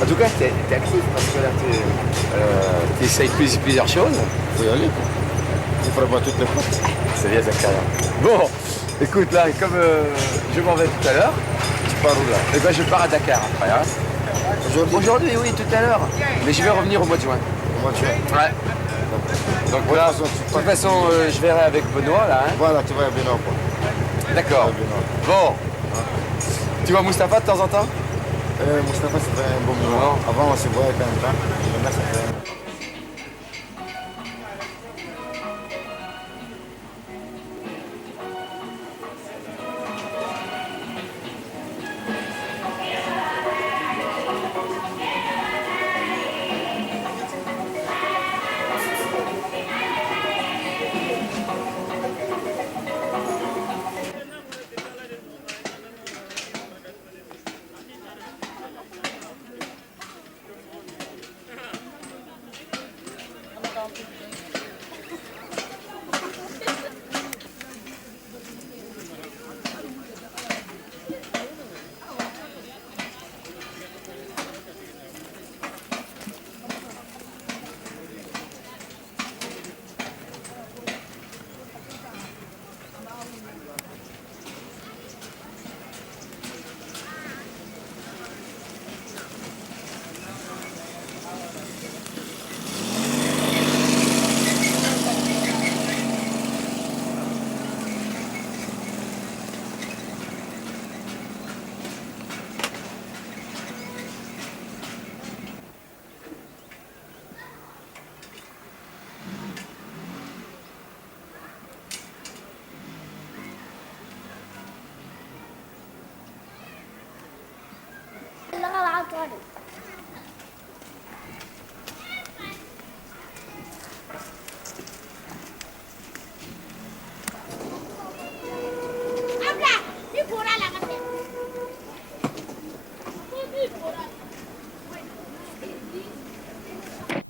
En tout cas, t'es actif parce que là, tu essayes plusieurs choses. Il faut y aller, quoi. Il ne fera pas toutes les portes. C'est bien, Zakaria. Bon, écoute, là, comme je m'en vais tout à l'heure, Tu pars où là? eh ben, je pars à Dakar après. Hein. Aujourd'hui, oui, tout à l'heure. Mais je vais revenir au mois de juin. Au mois de juin. Ouais. Donc là, de toute façon, je verrai avec Benoît, là. Hein. Voilà, tu vas à Bénin, quoi. D'accord. Bon. Tu vois Mustapha de temps en temps? Mustapha, ça fait un bon moment. Avant, on se voyait quand même temps. Maintenant, ça fait...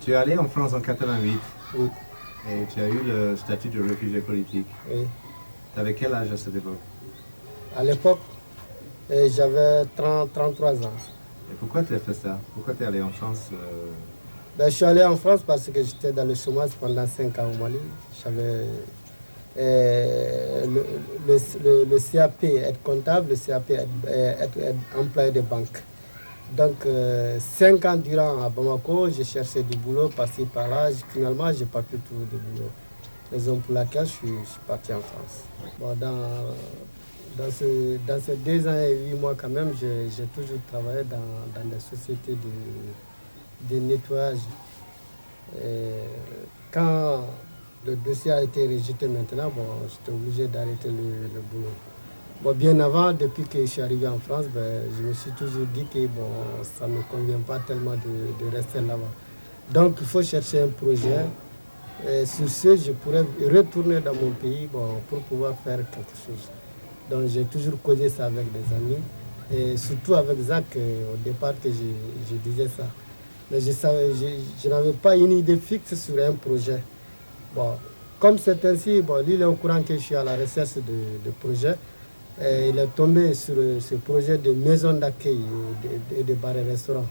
Tu es allé en France en 88 Oui. et tu as eu le statut de réfugié politique. Oui. Tu avais quel âge à cette époque? À l'époque, j'avais 33 ans. Et pourquoi tu as fait ça? Pourquoi tu es allé en France Je suis allé en France parce que j'étais dans le chômage pendant 5 ans au Mali. J'avais le CAP être comptable, le CAP être employé de banque. Donc 5 ans durant à Bamako, j'ai cherché du boulot par-ci par-là. Finalement, je n'ai pas pu trouver de boulot. Raison pour laquelle je suis parti en France. Bon, dans ces 2 ans et 8 mois quand même, j'ai toujours travaillé dans des sociétés de nettoyage. Et quand le dossier a été rejeté maintenant, bon, j'étais obligé d'arrêter le boulot. Bon, bien avant, depuis que je suis arrivé en France, je me suis toujours dit que bon, ça ne me convient pas tellement de rester là-bas. Donc il faut chercher un projet. Et sur ce, je pourrais retourner dans mon pays pour pouvoir faire quelque chose. Donc j'ai toujours causé ça avec des amis. Et surtout avec Zach, au départ que je disais ça. Mais je n'avais pas une idée fixe sur un projet. Bon, comme c'est ainsi, lui il est au courant que je suis à la recherche de projets. Et il est tombé sur ce projet de maison d'accueil et de bar et restaurant.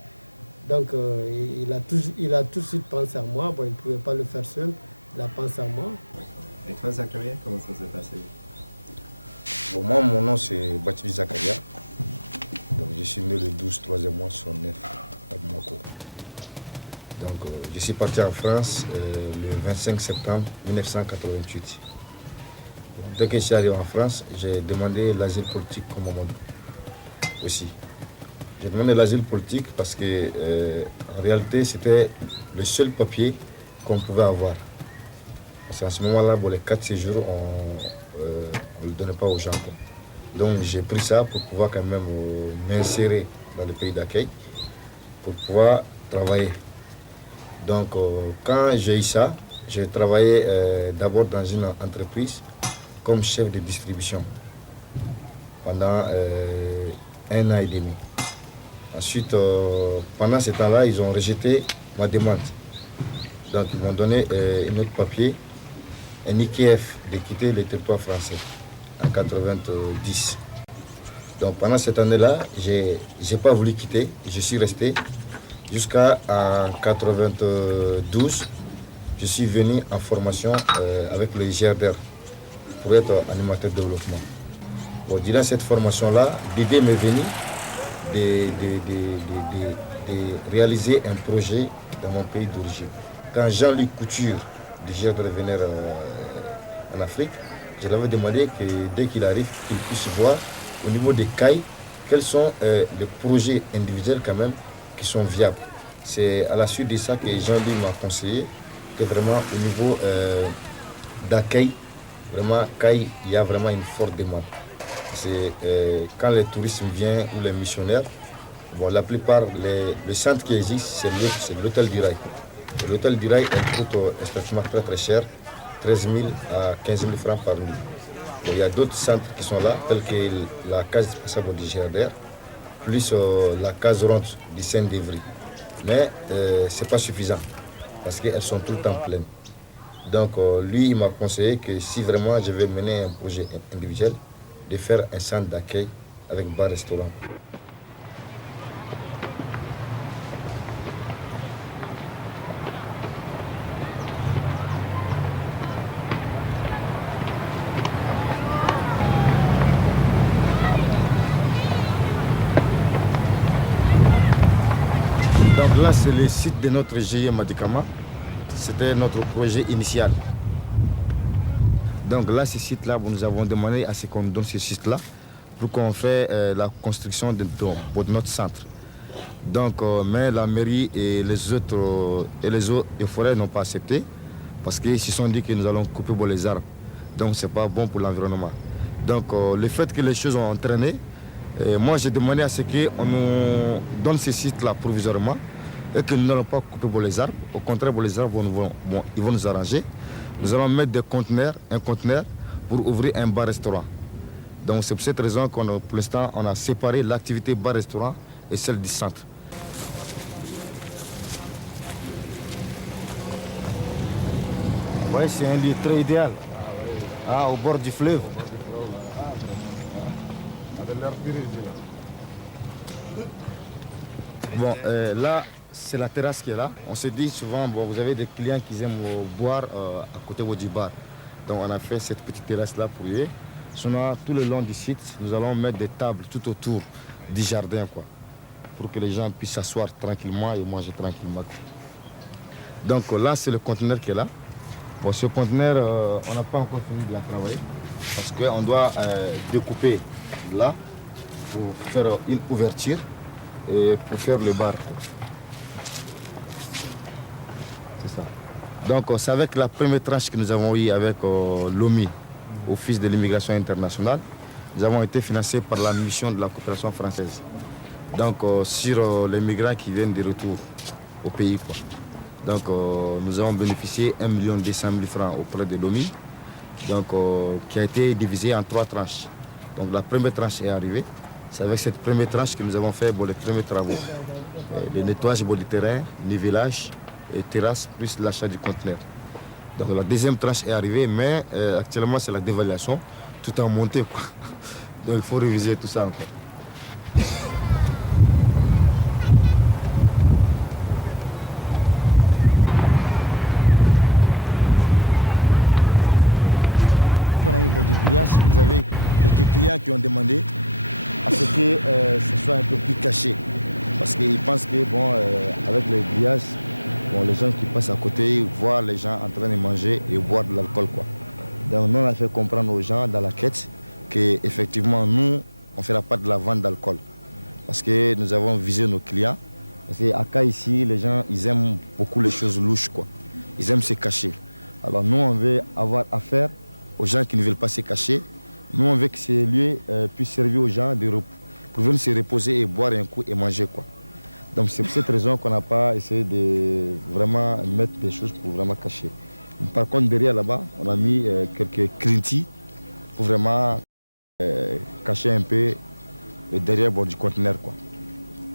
Donc il a tout de suite pensé à moi. Bon, il ne pouvait pas le faire seul. Il a pensé à moi. Et toi, Zakaria, comment ça s'est passé? Bon, moi, mon nom, c'est Baptiste Zakaria. Donc, je suis né le 12 3e mois 69 à Bamako. Donc, je suis parti en France le 25 septembre 1988. Dès que je suis arrivé en France, j'ai demandé l'asile politique comme Mamadou aussi. J'ai demandé l'asile politique parce que en réalité, c'était le seul papier qu'on pouvait avoir. Parce qu'en ce moment-là, bon, les 4 séjours, on ne le donnait pas aux gens, quoi. Donc j'ai pris ça pour pouvoir quand même m'insérer dans le pays d'accueil, pour pouvoir travailler. Donc quand j'ai eu ça, j'ai travaillé d'abord dans une entreprise comme chef de distribution pendant 1 an et demi. Ensuite, pendant ce temps-là, ils ont rejeté ma demande. Donc ils m'ont donné un autre papier, un IKF, de quitter le territoire français en 90. Donc pendant cette année-là, je n'ai pas voulu quitter, je suis resté Jusqu'à en 92, je suis venu en formation avec le GRDR pour être animateur de développement. Bon, durant cette formation-là, l'idée m'est venue de réaliser un projet dans mon pays d'origine. Quand Jean-Luc Couture, du GRDR, venait en Afrique, je lui avais demandé que dès qu'il arrive, qu'il puisse voir au niveau des CAI quels sont les projets individuels quand même qui sont viables. C'est à la suite de ça que Jean-Luc m'a conseillé que vraiment au niveau d'accueil, vraiment CAI, il y a vraiment une forte demande. C'est quand les touristes viennent ou les missionnaires, bon, la plupart, le centre qui existe, c'est l'hôtel du Rail. L'hôtel du Rail, elle coûte effectivement très très cher, 13 000 à 15 000 francs par nuit. Bon, il y a d'autres centres qui sont là, tels que la case passable du GRDR, plus la case ronde du Saint-Évry. Mais ce n'est pas suffisant, parce qu'elles sont tout le temps pleines. Donc lui, il m'a conseillé que si vraiment je vais mener un projet individuel, de faire un centre d'accueil avec bar-restaurant. Donc là, c'est le site de notre GIE Madikama. C'était notre projet initial. Donc là, ce site-là, nous avons demandé à ce qu'on nous donne ce site-là pour qu'on fasse la construction de notre centre. Donc, mais la mairie et les autres eaux et forêts n'ont pas accepté parce qu'ils se sont dit que nous allons couper les arbres. Donc, ce n'est pas bon pour l'environnement. Donc, le fait que les choses ont entraîné, moi, j'ai demandé à ce qu'on nous donne ce site-là provisoirement et que nous n'allons pas couper les arbres. Au contraire, les arbres, ils vont nous arranger. Nous allons mettre un conteneur pour ouvrir un bar-restaurant. Donc c'est pour cette raison pour l'instant, on a séparé l'activité bar-restaurant et celle du centre. Oui, c'est un lieu très idéal. Au bord du fleuve. Bon, là, c'est la terrasse qui est là. On se dit souvent, bon, vous avez des clients qui aiment boire à côté du bar. Donc on a fait cette petite terrasse-là pour eux. Sinon, tout le long du site, nous allons mettre des tables tout autour du jardin, quoi, pour que les gens puissent s'asseoir tranquillement et manger tranquillement. Donc là, c'est le conteneur qui est là. Bon, ce conteneur, on n'a pas encore fini de la travailler parce qu'on doit découper là pour faire une ouverture et pour faire le bar. C'est ça. Donc c'est avec la première tranche que nous avons eue avec l'OMI, Office de l'immigration internationale. Nous avons été financés par la mission de la coopération française. Donc sur les migrants qui viennent de retour au pays, quoi. Donc nous avons bénéficié 1 200 000 francs auprès de l'OMI, donc qui a été divisé en 3 tranches. Donc la première tranche est arrivée. C'est avec cette première tranche que nous avons fait les premiers travaux. Le nettoyage du terrain, nivellage et terrasse, plus l'achat du conteneur. Donc la deuxième tranche est arrivée, mais actuellement c'est la dévaluation, tout en montée, quoi. Donc il faut réviser tout ça encore. Vous avez quelques clients qui ont demandé à ce que ce soit un peu plus caché. Parce qu'ils pensent que avec les grillages, les gens qui passent à côté voient les gens en train de manger et boire de l'alcool, quoi. Donc nous on a fait comprendre aux gens dans la quête qu'effectivement nous, on ne fera pas de la vente d'alcool. Parce que nous avons visé nos clients. Parce qu'à Cas ici, les gens ils aiment beaucoup les choses louches, quoi. Ils aiment se cacher. Alors nous on veut avoir affaire aux gens qui ne veulent pas se cacher. Nous, on veut que ces lieux puissent servir aux gens pour venir se reposer et boire un coup et manger, quoi. Donc c'est pour cette raison qu'on n'a pas essayé de vraiment mettre des choses pour vraiment cacher. Par contre, derrière là-bas, on a mis quelques crintis pour vraiment cacher un peu le derrière du conteneur, quoi.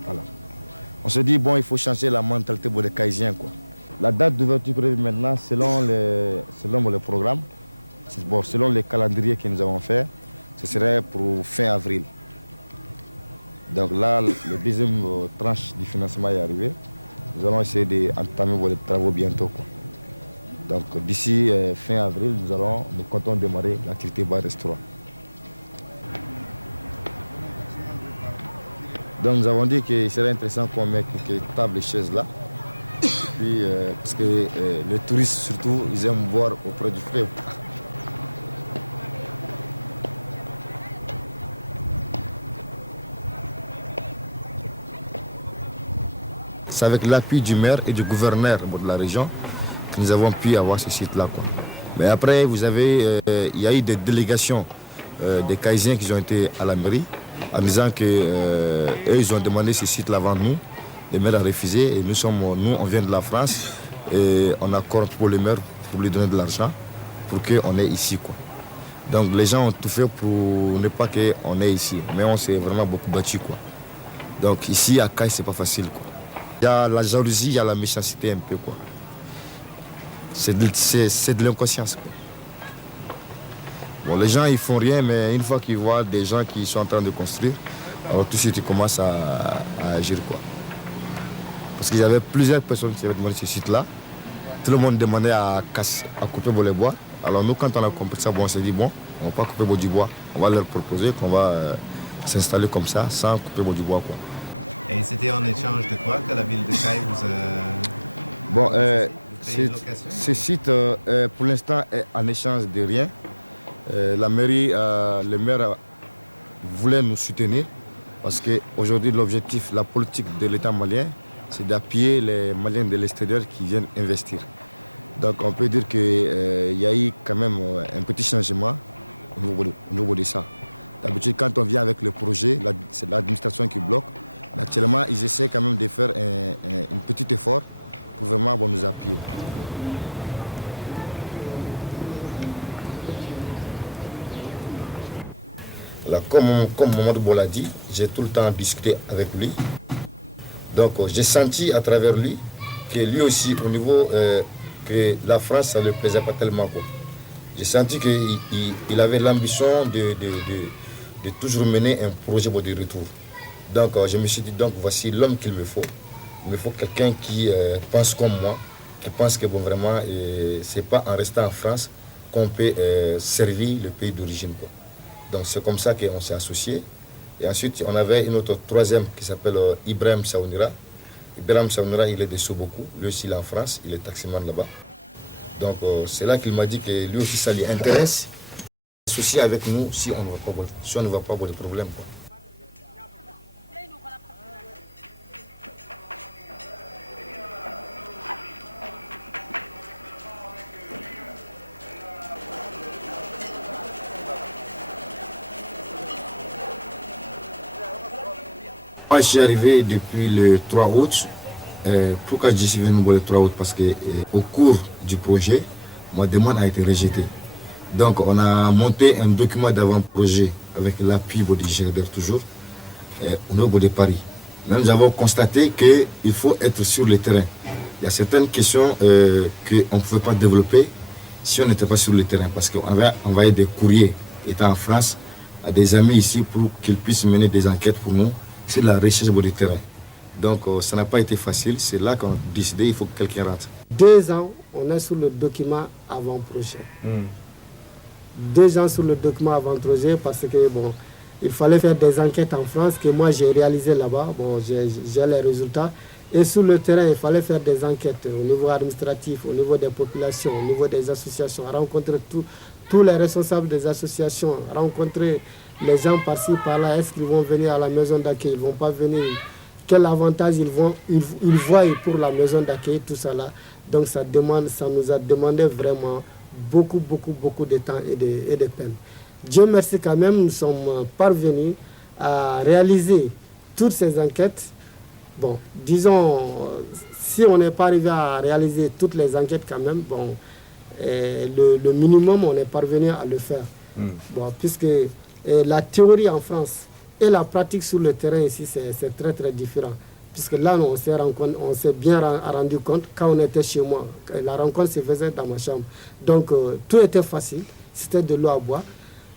Voilà. On se dit, il faut changer la mentalité des Caïsiens, quoi. La date d'ouverture prévue maintenant, selon le programme, selon les calendriers que nous avons fait, ce serait pour fin avril. Donc là, la deuxième tranche du financement est arrivée. nous allons essayer d'entamer les travaux bientôt, quoi. Donc d'ici fin avril, nous comptons démarrer l'activité bar-restaurant. Donc nous avons dit qu'il serait intéressant qu'on mette quelques tables et chaises là. Et puis, parce que les touristes surtout, ils aiment boire auprès du fleuve. C'est avec l'appui du maire et du gouverneur de la région que nous avons pu avoir ce site-là, quoi. Mais après, vous avez, il y a eu des délégations des Caïsiens qui ont été à la mairie en disant qu'eux, ils ont demandé ce site-là avant nous. Le maire a refusé et nous, on vient de la France et on accorde pour le maire pour lui donner de l'argent pour qu'on est ici, quoi. Donc les gens ont tout fait pour ne pas qu'on est ici, mais on s'est vraiment beaucoup battu, quoi. Donc ici à Caille, c'est pas facile, quoi. Il y a la jalousie, il y a la méchanceté un peu, quoi. C'est de l'inconscience, quoi. Bon, les gens ils font rien, mais une fois qu'ils voient des gens qui sont en train de construire, alors tout de suite ils commencent à agir, quoi. Parce qu'il y avait plusieurs personnes qui avaient demandé ce site-là. Tout le monde demandait à couper les bois. Alors nous, quand on a compris ça, bon, on s'est dit, bon, on ne va pas couper du bois. On va leur proposer qu'on va s'installer comme ça, sans couper du bois, quoi. Et c'était en échange de quoi que la ville de Caille vous a... Bon, ce site, pour l'instant, est en échange de rien. La mairie, le maire voulait nous soutenir parce qu'aujourd'hui, l'objectif, la politique de l'État malien, c'est d'appuyer les Maliens de l'extérieur qui viennent investir. Donc on peut dire qu'il y a eu quand même un petit changement au niveau de ça. D'habitude, quand on vient avec le projet, c'est l'administration qui bloque. Mais actuellement, ils essaient quand même de faire un petit effort pour vraiment nous appuyer. Là, comme Mamadou Bo l'a dit, j'ai tout le temps discuté avec lui. Donc j'ai senti à travers lui que lui aussi, au niveau que la France, ça ne le plaisait pas tellement, quoi. J'ai senti qu'il avait l'ambition de toujours mener un projet de retour. Donc je me suis dit, donc voici l'homme qu'il me faut. Il me faut quelqu'un qui pense comme moi, qui pense que bon, vraiment, ce n'est pas en restant en France qu'on peut servir le pays d'origine, quoi. Donc c'est comme ça qu'on s'est associés. Et ensuite, on avait une autre troisième qui s'appelle Ibrahim Saounira. Ibrahim Saounira, il est de Sobokou. Lui aussi, il est en France. Il est taximan là-bas. Donc, c'est là qu'il m'a dit que lui aussi, ça lui intéresse. Associer avec nous si on ne va pas avoir de problème, quoi. Moi, je suis arrivé depuis le 3 août. Pourquoi je suis venu le 3 août? Parce qu'au cours du projet, ma demande a été rejetée. Donc, on a monté un document d'avant-projet avec l'appui du GRDR toujours, au niveau de Paris. Mais nous avons constaté qu'il faut être sur le terrain. Il y a certaines questions qu'on ne pouvait pas développer si on n'était pas sur le terrain. Parce qu'on avait envoyé des courriers, étant en France, à des amis ici pour qu'ils puissent mener des enquêtes pour nous. C'est la recherche du terrain. Donc ça n'a pas été facile. C'est là qu'on a décidé qu'il faut que quelqu'un rentre. 2 ans, on est sur le document avant-projet. 2 ans sur le document avant-projet parce que bon, il fallait faire des enquêtes en France que moi j'ai réalisées là-bas. Bon, j'ai les résultats. Et sur le terrain, il fallait faire des enquêtes au niveau administratif, au niveau des populations, au niveau des associations, rencontrer tous les responsables des associations, rencontrer les gens par-ci, par-là. Est-ce qu'ils vont venir à la maison d'accueil? Ils ne vont pas venir? Quel avantage ils voient pour la maison d'accueil, tout ça là. Donc ça nous a demandé vraiment beaucoup de temps et de peine. Dieu merci quand même, nous sommes parvenus à réaliser toutes ces enquêtes. Bon, disons, si on n'est pas arrivé à réaliser toutes les enquêtes quand même, bon, le minimum, on est parvenu à le faire. Bon, puisque la théorie en France et la pratique sur le terrain ici, c'est très différent. Puisque là, on s'est bien rendu compte quand on était chez moi. La rencontre se faisait dans ma chambre. Donc, tout était facile. C'était de l'eau à boire.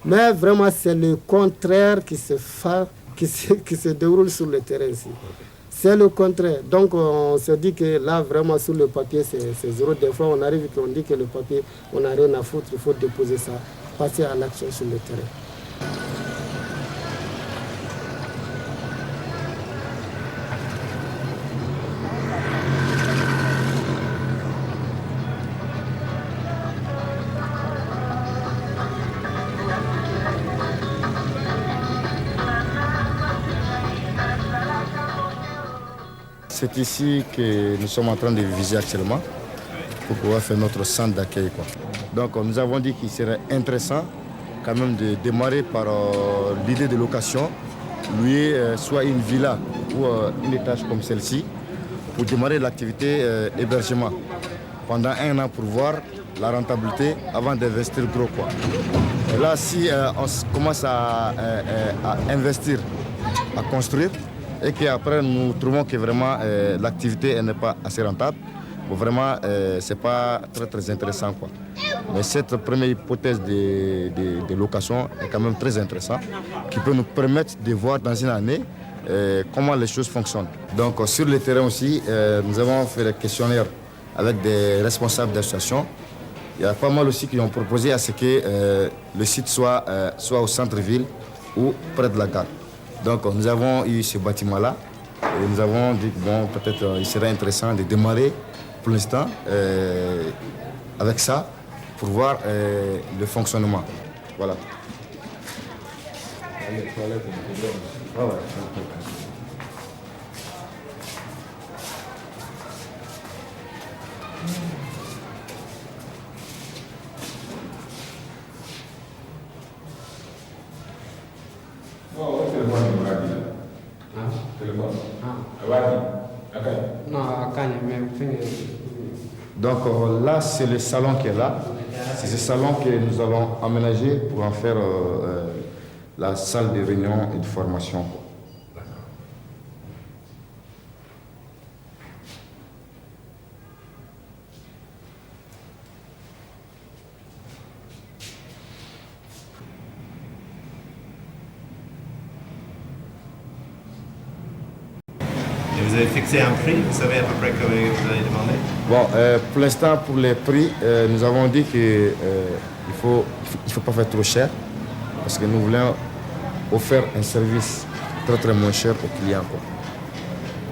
Mais vraiment, c'est le contraire qui se déroule sur le terrain ici. C'est le contraire. Donc on se dit que là, vraiment, sur le papier, c'est zéro. Des fois, on arrive et on dit que le papier, on n'a rien à foutre, il faut déposer ça, passer à l'action sur le terrain. C'est ici que nous sommes en train de viser actuellement pour pouvoir faire notre centre d'accueil. Donc nous avons dit qu'il serait intéressant quand même de démarrer par l'idée de location, louer soit une villa ou une étage comme celle-ci pour démarrer l'activité hébergement pendant 1 an pour voir la rentabilité avant d'investir gros. Et là, si on commence à investir, à construire, et qu'après nous trouvons que vraiment l'activité n'est pas assez rentable, bon, vraiment c'est pas très intéressant. Mais cette première hypothèse de location est quand même très intéressante, qui peut nous permettre de voir dans une année comment les choses fonctionnent. Donc sur le terrain aussi, nous avons fait des questionnaires avec des responsables d'associations. Il y a pas mal aussi qui ont proposé à ce que le site soit au centre-ville ou près de la gare. Donc nous avons eu ce bâtiment-là et nous avons dit que bon, peut-être il serait intéressant de démarrer pour l'instant avec ça pour voir le fonctionnement. Voilà. Donc là, c'est le salon qui est là. C'est ce salon que nous allons aménager pour en faire la salle de réunion et de formation. Et vous avez fixé un prix, vous savez à peu près combien vous allez demander? Bon, pour l'instant, pour les prix, nous avons dit qu'il ne faut pas faire trop cher parce que nous voulons offrir un service très moins cher aux clients.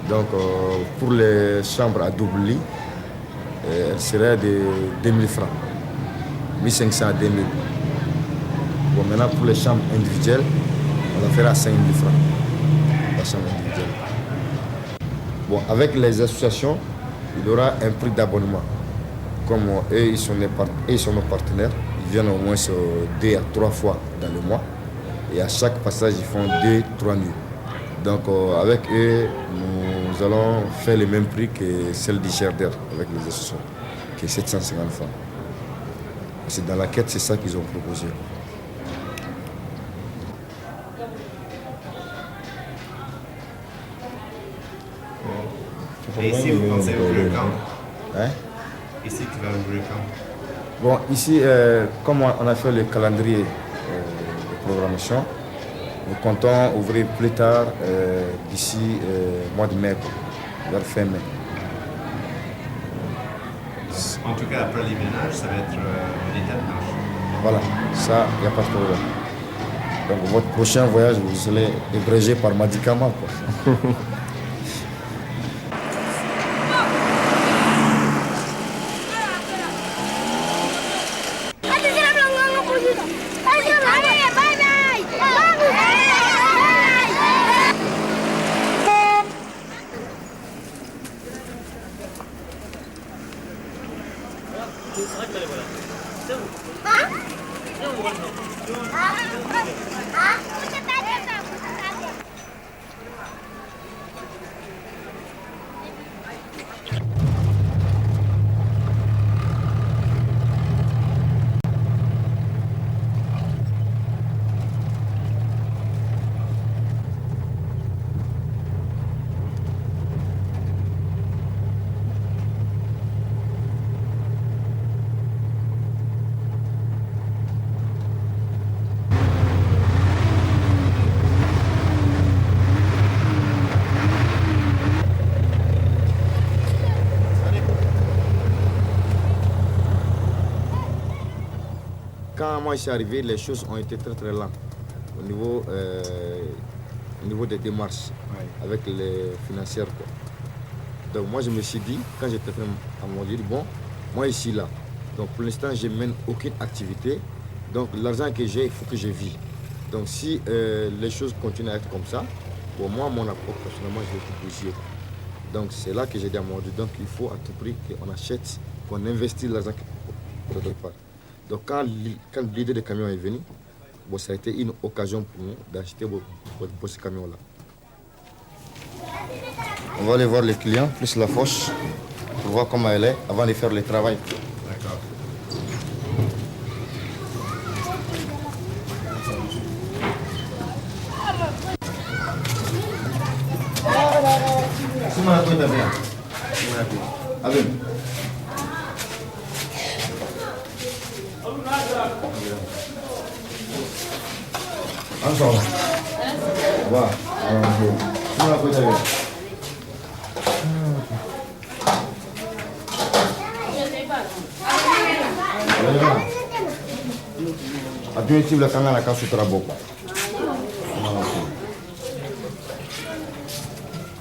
Donc, pour les chambres à double lit, elle serait de 2000 francs, 1500 à 2000. Bon, maintenant, pour les chambres individuelles, on la fera à 5000 francs, la chambre individuelle. Bon, avec les associations, il y aura un prix d'abonnement. Comme eux, ils sont nos partenaires, ils viennent au moins 2 à 3 fois dans le mois. Et à chaque passage, ils font 2-3 nuits. Donc avec eux, nous allons faire le même prix que celle du Gerder avec les associations, qui est 750 francs. C'est dans la quête, c'est ça qu'ils ont proposé. Et ici, vous pensez ouvrir quand? Hein? Ici, tu vas ouvrir quand? Bon, ici, comme on a fait le calendrier de programmation, nous comptons ouvrir plus tard, d'ici mois de mai, vers fin mai. En tout cas, après les ménages, ça va être l'état de marche. Voilà, ça, il n'y a pas de problème. Donc, votre prochain voyage, vous serez hébergé par médicament. quand moi je suis arrivé, les choses ont été très lentes au niveau des démarches avec les financières, quoi. Donc moi je me suis dit, quand j'étais fait à mon dit, bon, moi je suis là. Donc pour l'instant je ne mène aucune activité. Donc l'argent que j'ai, il faut que je vis. Donc si les choses continuent à être comme ça, pour moi, mon apport, personnellement, je vais tout bouger. Donc c'est là que j'ai dit à mon Dieu, donc il faut à tout prix qu'on achète, qu'on investit l'argent quelque part. Donc quand l'idée de camion est venue, bon, ça a été une occasion pour nous d'acheter ce camion-là. On va aller voir les clients, plus la fosse, pour voir comment elle est, avant de faire le travail. D'accord. Semua aku dah bilang. Abang. Ansor. Wah, semua aku dah bilang. Aduh, ini belakangan akan sutra boko.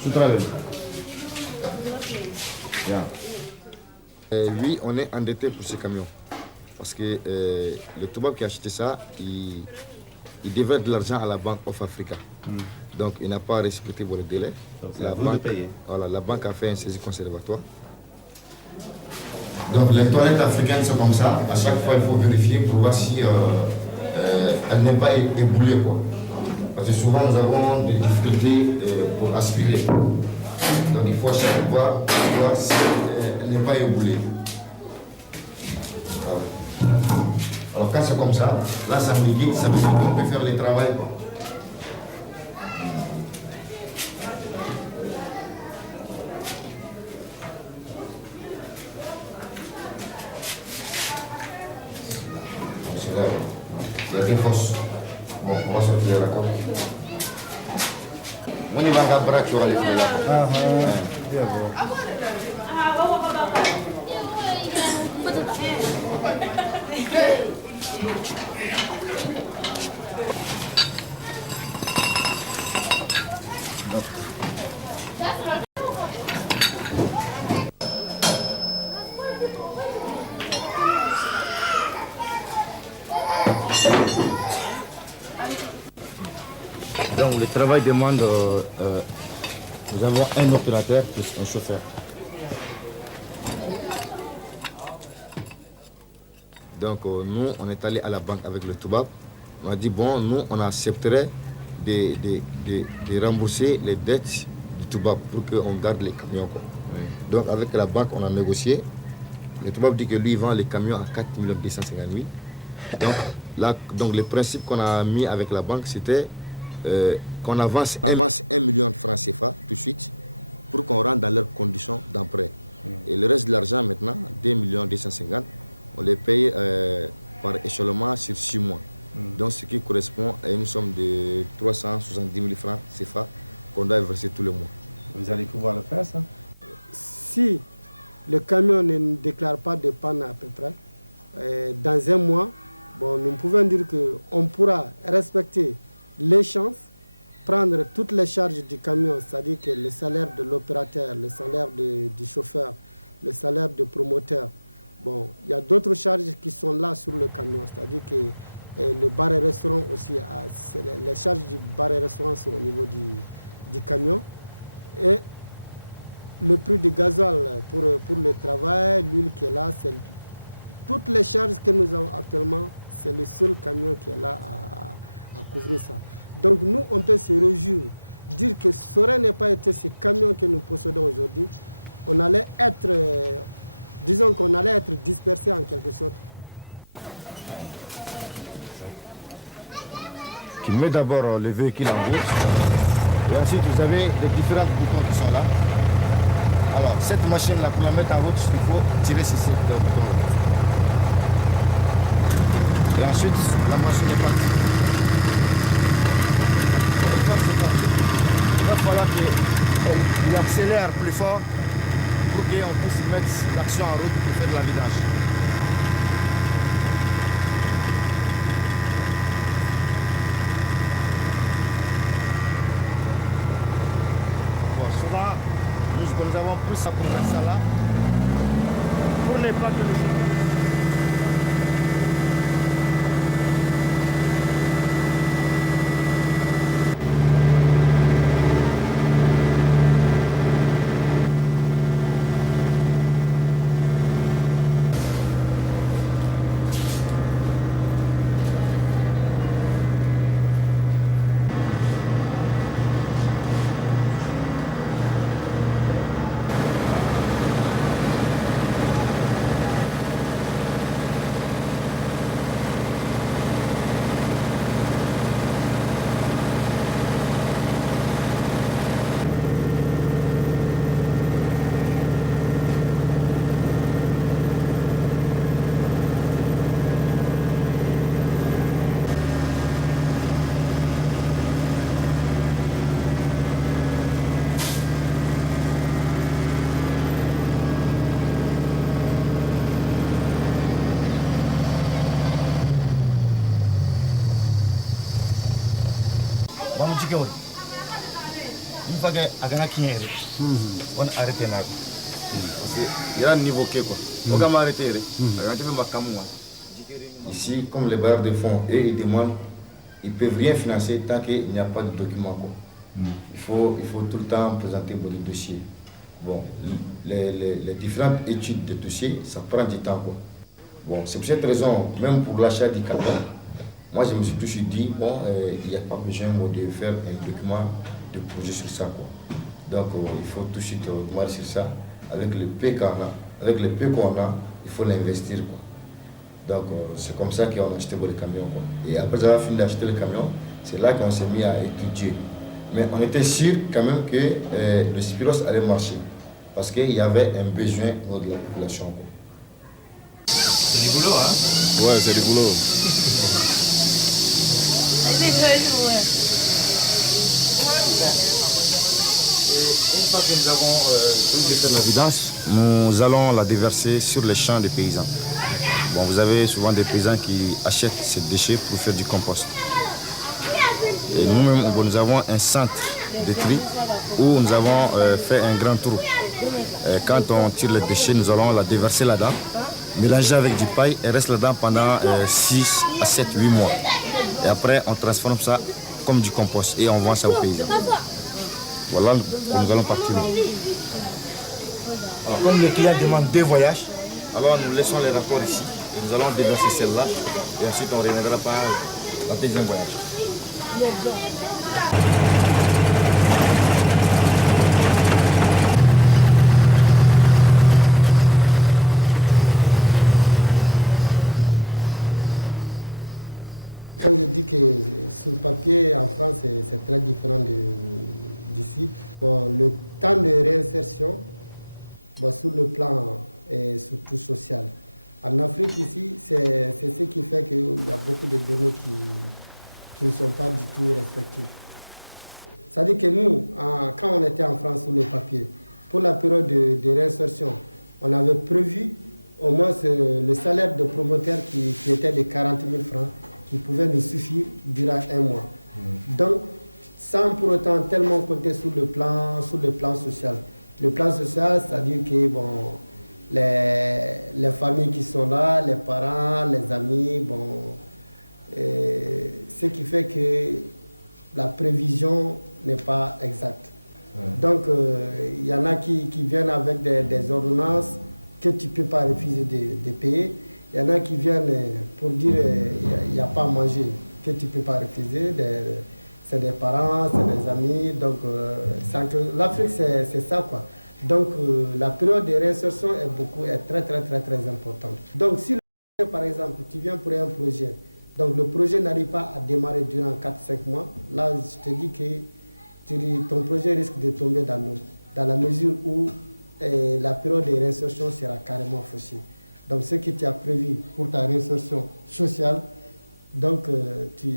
Sutra lagi. Yeah. Oui, on est endetté pour ce camion. Parce que le Toubab qui a acheté ça, il devait de l'argent à la banque of Africa. Donc il n'a pas respecté le délai. La banque, voilà, la banque a fait un saisie conservatoire. Donc les toilettes africaines sont comme ça. À chaque fois, il faut vérifier pour voir si elles n'ont pas éboulé, quoi. Parce que souvent, nous avons des difficultés pour aspirer. Donc il faut à chaque fois voir si elle n'est pas éboulée. Voilà. Alors quand c'est comme ça, là ça me dit, ça veut dire qu'on peut faire le travail, quoi. Il y a des fosses. Bon, on va sortir la corde. On y va en bras sur les filets là. Ah, bien bon. Donc le travail demande, nous avons un opérateur plus un chauffeur. Donc nous, on est allé à la banque avec le Toubab. On a dit, bon, nous, on accepterait de rembourser les dettes du Toubab pour qu'on garde les camions, quoi. Oui. Donc avec la banque, on a négocié. Le Toubab dit que lui, il vend les camions à 4 250 000. Donc, là, donc le principe qu'on a mis avec la banque, c'était qu'on avance 1 million de francs CFA tout de suite pour qu'on rentre dans leurs conditions d'emprunt. Et le reste de l'argent maintenant, 2 250 000, on les paye par échelonnement sur 6 mois. Donc ce qui correspond à une somme de 370 000 francs CFA qu'on doit verser tous les mois. Vous allez pouvoir le faire, ça? Si le camion ne déclare pas de panne à peu près, dans un mois, bon, nous pouvons dire qu'on pourra respecter l'échéance, prendre toutes les charges du camion, c'est-à-dire que le salaire de l'opérateur, le salaire du chauffeur, le salaire du promoteur. Bon, il y a d'autres charges qui sont là sur le camion, c'est-à-dire que le bar et restaurant aussi, les charges du bar et restaurant sont au niveau du camion. Et le prix du gasoil pour le travail, l'huile qui est là, c'est toutes les charges que nous avons actuellement, c'est le seul camion qui est là à couvrir ça. Donc nous, on peut se réjouir, dire que ça n'aurait pas été ce camion que nous possédons aujourd'hui, on allait être, disons qu'on allait être dispersé en quelque sorte. Qui met d'abord le véhicule en route, et ensuite vous avez les différents boutons qui sont là. Alors cette machine-là, pour la mettre en route, il faut tirer sur ce bouton-là. Et ensuite, la machine est partie. Il va falloir qu'il accélère plus fort pour qu'on puisse mettre l'action en route pour faire de la vidange. nous avons pris ça pour faire ça là, pour ne pas que le... Une fois que a qui on arrête là. Il y a un niveau qui est quoi. On va m'arrêter. Ici, comme les bailleurs de fonds, eux, ils demandent, ils ne peuvent rien financer tant qu'il n'y a pas de document. Quoi. Il faut tout le temps présenter des dossiers. Bon, les différentes études de dossiers, ça prend du temps. Quoi. Bon, c'est pour cette raison, même pour l'achat du capital, moi je me suis toujours dit, bon, il n'y a pas besoin de faire un document de projet sur ça. Quoi. Donc il faut tout de suite démarrer sur ça. Avec le peu qu'on a, il faut l'investir. Quoi. Donc c'est comme ça qu'on a acheté le camion. Quoi. Et après avoir fini d'acheter le camion, c'est là qu'on s'est mis à étudier. Mais on était sûr quand même que le Spiros allait marcher. Parce qu'il y avait un besoin de la population. Quoi. C'est du boulot, hein? Ouais, c'est du boulot. Une fois que nous avons fait la vidange, nous allons la déverser sur les champs des paysans. Bon, vous avez souvent des paysans qui achètent ces déchets pour faire du compost. Et nous-mêmes, nous avons un centre de tri où nous avons fait un grand trou. Et quand on tire les déchets, nous allons la déverser là-dedans, mélanger avec du paille et reste là-dedans pendant 6 à 7, 8 mois. Et après, on transforme ça comme du compost et on vend ça aux paysans. Voilà où nous allons partir. Alors, comme le client demande 2 voyages, alors nous laissons les rapports ici. Et nous allons déverser celle-là et ensuite on reviendra par le deuxième voyage. Quand je dis que sur le papier, en France, c'est très différent d'ici. Bon, le temps de réinsertion, bon, sur le plan et surtout social. En Afrique, ici, c'est ce qui fait qu'il y a beaucoup de données qui ne sont pas du tout respectives. C'est-à-dire que nous, quand on était en France sur le papier, pour la période de réinsertion, on avait prévu au moins le salaire de promoteur qui était de 40 000 francs, qui pouvait nous suffire durant 1 mois. Donc, sans pour autant tellement compter sur le plan social. Le plan social, c'est-à-dire que bon, les familles qui sont là, les parents, les amis, bon, ce qui fait que la prévision n'est pas exacte. Donc, il y en a qui viennent avec des ordonnances que tu ne peux pas refuser de payer. Il y en a qui viennent pour dire il n'y a pas à manger, que tu ne peux pas refuser. C'est des parents, c'est des amis. Donc, l'Afrique, c'est ça, quoi. Donc, la période de réinsertion est très, très, très, très importante. Donc, si, par exemple, tu viens pour un projet, donc le projet n'arrive pas à démarrer durant 4-5 mois, là, je te dis que ton projet risque de tomber dans l'eau, dans la mesure où la période de réinsertion sera carrément fauchée. Donc, ce que tu as prévu pour ta réinsertion sociale, donc tu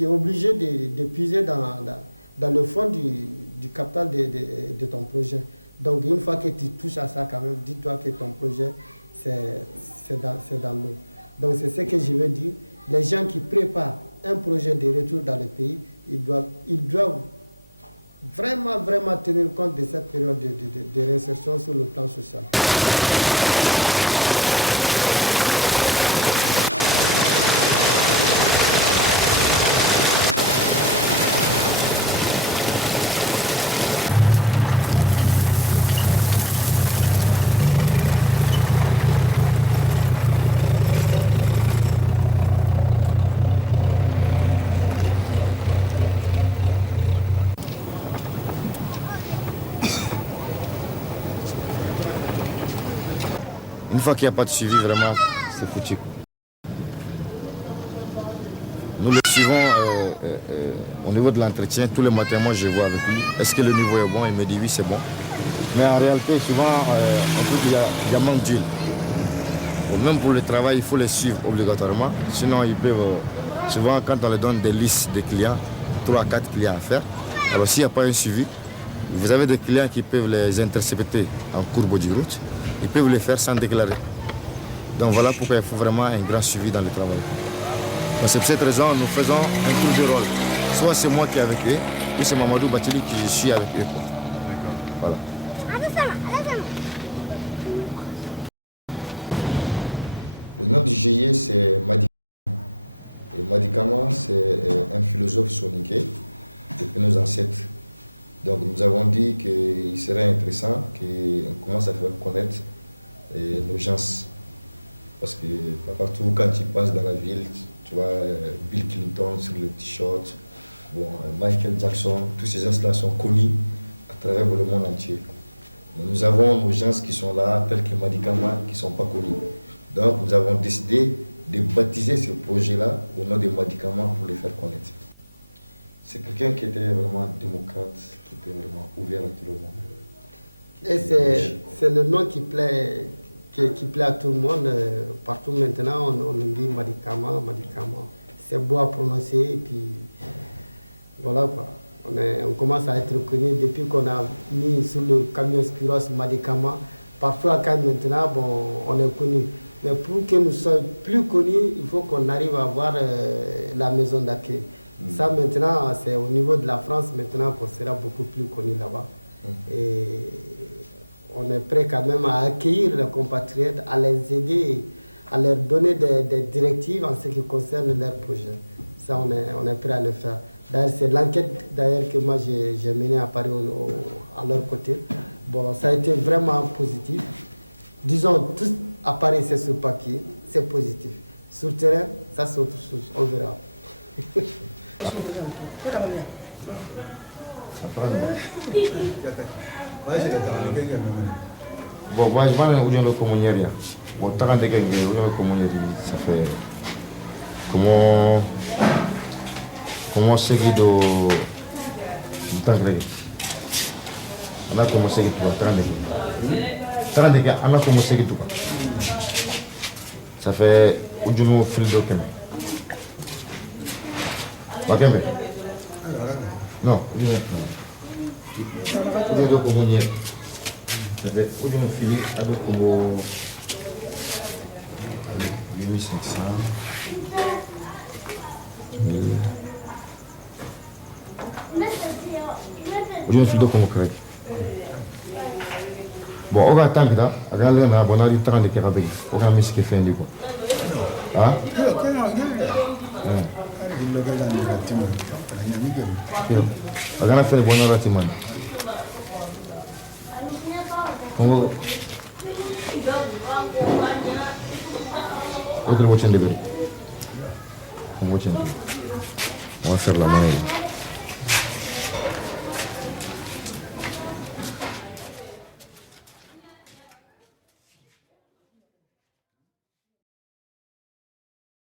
es obligé de puiser dans le fond du capital de ton projet. Donc, une fois que tu touches à ça, quand même, dis-toi que ton projet, c'est dans l'eau. Donc, c'est ce que je veux dire. Les gens qui préparent un projet de retour dans le pays, ils doivent vraiment tenir compte de cette période de réinsertion sur le plan social. Une fois qu'il n'y a pas de suivi, vraiment, c'est foutu. Nous le suivons au niveau de l'entretien. Tous les matins, moi, je vois avec lui. Est-ce que le niveau est bon? Il me dit oui, c'est bon. Mais en réalité, souvent, on trouve qu'il y a manque d'huile. Même pour le travail, il faut les suivre obligatoirement. Sinon, ils peuvent, souvent, quand on leur donne des listes de clients, 3 à 4 clients à faire, alors s'il n'y a pas un suivi, vous avez des clients qui peuvent les intercepter en cours de route. Ils peuvent les faire sans déclarer. Donc voilà pourquoi il faut vraiment un grand suivi dans le travail. C'est pour cette raison nous faisons un tour de rôle. Soit c'est moi qui est avec eux, ou c'est Mamadou Batili qui suis avec eux. Voilà. Le nom du GIE, c'est Madikama. Et Madikama, c'est un philosophe soninké depuis nos ancêtres. Donc nous avons dit qu'il serait intéressant qu'on commence à faire connaître nos gens. Parce que partout quand tu passes dans la ville, tu vois Bill Clinton sur le t-shirt, Michael Jackson, tous ces gens-là sont connus à travers le monde entier. Mais nous avons nos gens qui sont là, tels que Madikama, qui ne sont pas connus. Donc nous avons décidé de baptiser ce projet-là au nom de Madikama pour les faire connaître. C'est quelqu'un qui était vraiment démocrate, qui était vraiment ouvert à tout le monde. Et c'est le nom qui plaît à tout le monde. Partout maintenant, on nous dit Madikama. C'est beau à prononcer et puis voilà quoi. On commence à être reconnu depuis qu'on a mis sur le camion Spiros Madikama. Parfois, quand maintenant, on est connu. Mais pour que nous soyons plus connus, il faut qu'on arrive à avoir la maison d'accueil. Ça maintenant, c'est au niveau de la France maintenant qu'on sera beaucoup plus connu là-bas. Et on est prêt quand même à accueillir les compatriotes, à les aider, à leur donner des directives en ce qui concerne leurs projets. Ça, on est prêt à le faire. D'ailleurs, c'est l'enquête que moi j'ai menée à Paris à leur côté. Ça a été vraiment positif. Disons, tout à Paris, c'est sur papier, c'est positif. Sur le terrain, ça c'est autre chose, on verra. Moi je vais vous dire le communier. Bon, tant que le communier, ça fait comment seguir du temps grec. On a commencé tout ça. 30 ans, on a commencé tout ça fait aujourd'hui fil de Kembe. Pas Kembe? Non, aujourd'hui de communier. Ça fait aujourd'hui fil avec comme 8500. Aujourd'hui fil de comme grec. Bon, on va attendre là. Regardez, on a dit 30 ans avec. On va mettre ce qui fait du coup. Ah? On va faire le bonheur à tout le monde. On va faire la main.